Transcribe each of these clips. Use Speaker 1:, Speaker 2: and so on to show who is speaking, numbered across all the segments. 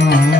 Speaker 1: Mm-hmm.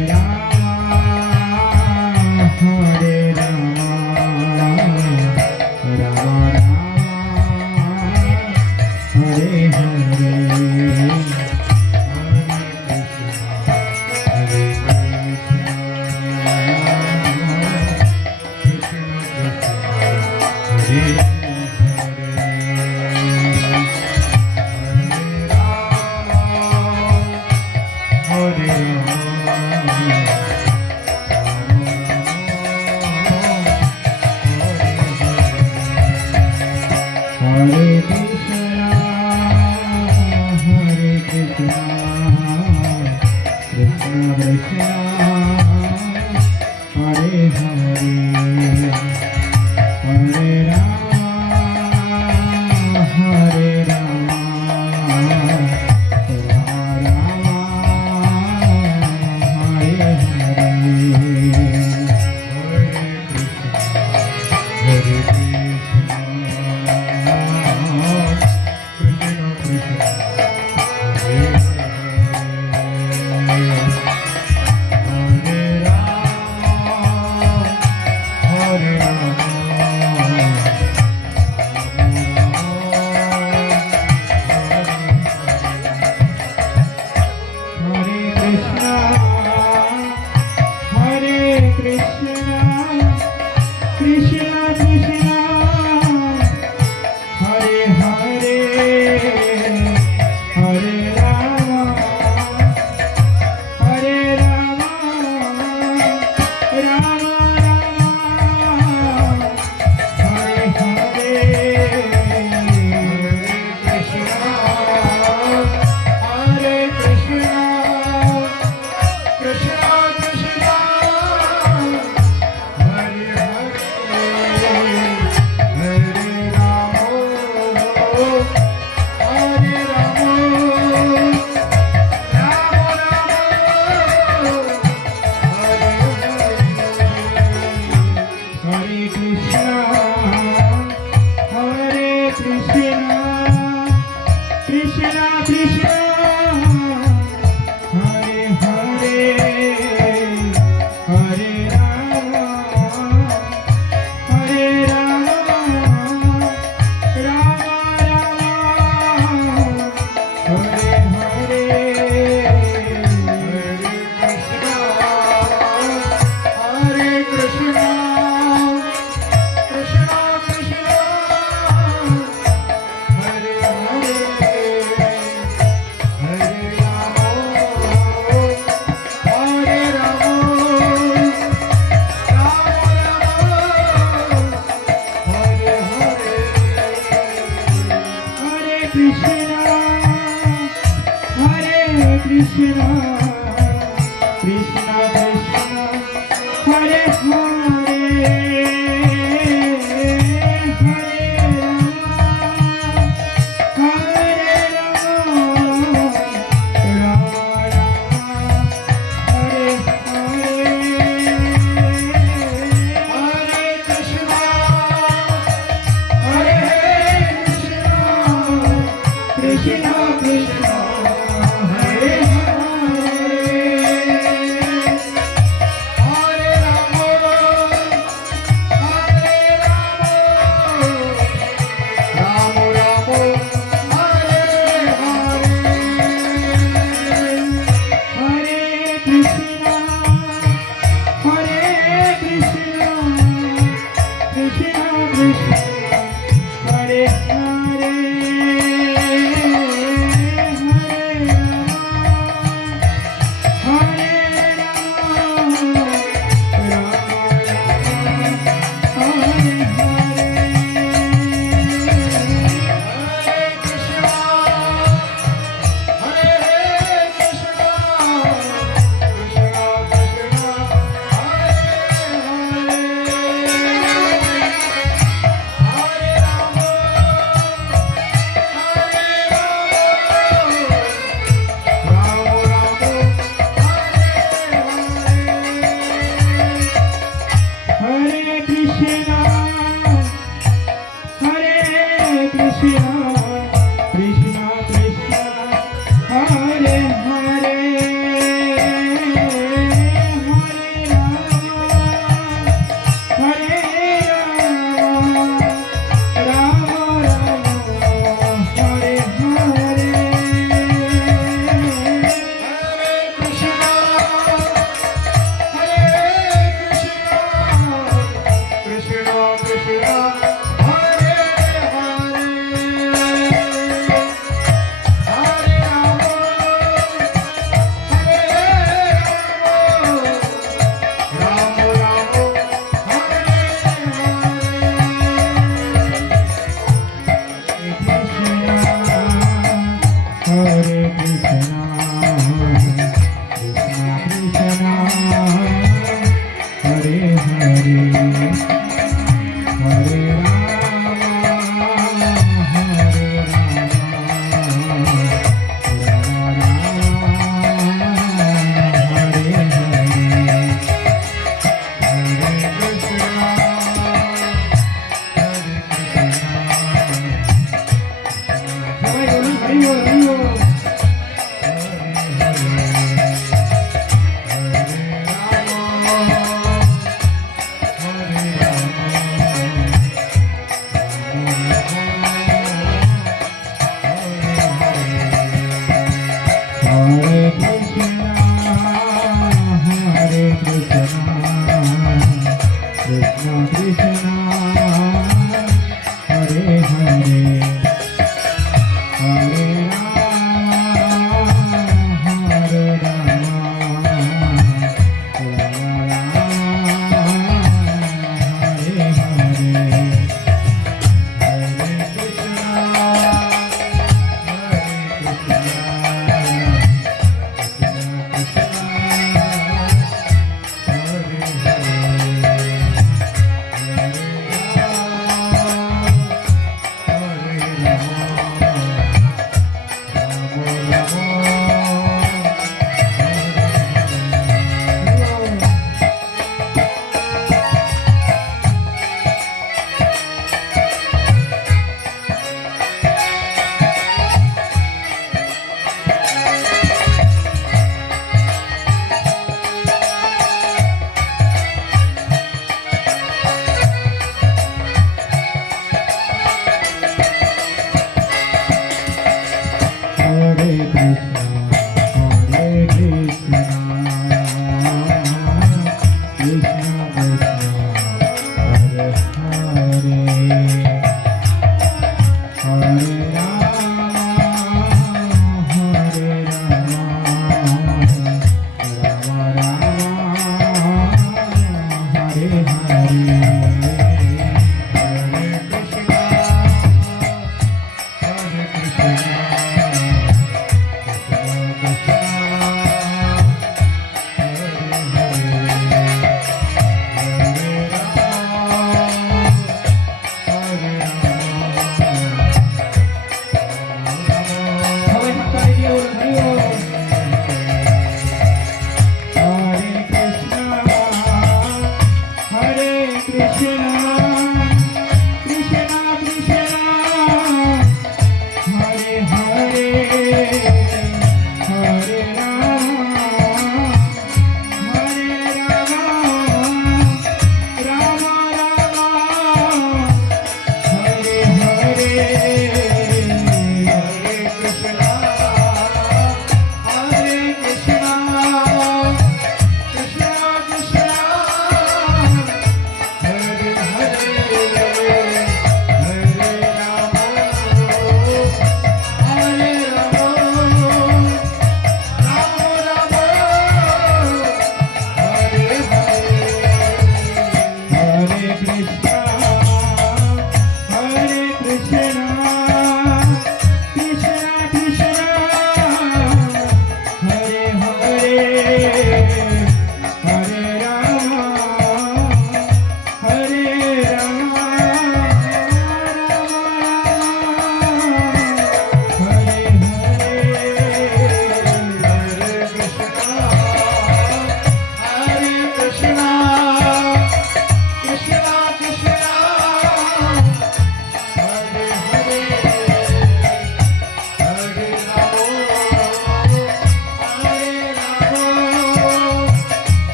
Speaker 1: Krishna Hare Hare Krishna